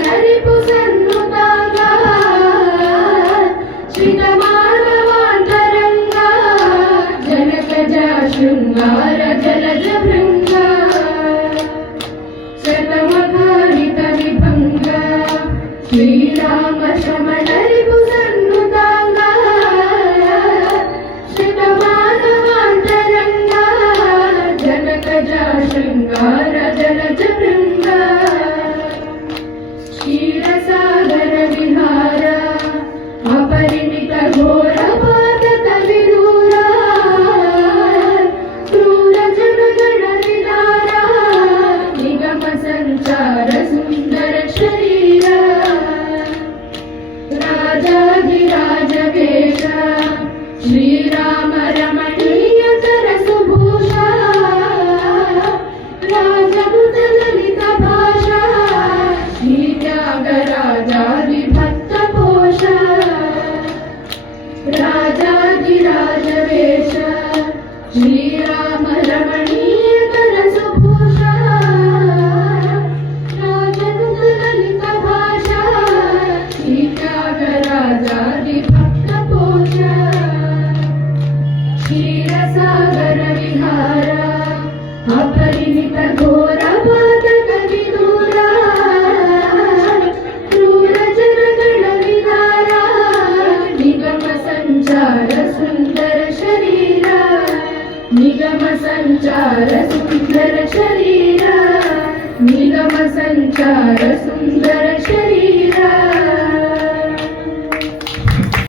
ನರಿಪು ಸನ್ನುತಾಗ ಶ್ರಿತ ಮಾನವಾಂತರಂಗ ಜನಕಜ ಶೃಂಗಾರ ಜಲಜ ಭೃಂಗ ಶತಮಧಾರಿತ ವಿಭಂಗ ಶ್ರೀರಾಮ ಶಮನರಿಪು ಸನ್ನುತಾಗ ಶ್ರಿತ ಮಾನವಾಂತರಂಗ ಜನಕಜ ಶೃಂಗಾರ ಜಲಜ ಭೃಂಗ क्षीरसागर विहार अपरिमित घोर पातक विदूर क्रूर जनगण विदार निगम संचार सुंदर शरीर राजाधिराज वेश श्रीराम रमणीय कर सुभूषा राजदूत ललित भाषा राजाधिभक्त पोष राजाधिराज वेश श्रीराम रमणीय कर सुभूष राजदूत ललित भाषा राजाधिभक्त पोष क्षीरसागर विहार अपरिमित घोर पातक विदूर सुंदर शरीर निगम संचार सुंदर शरीर निगम संचार सुंदर शरीर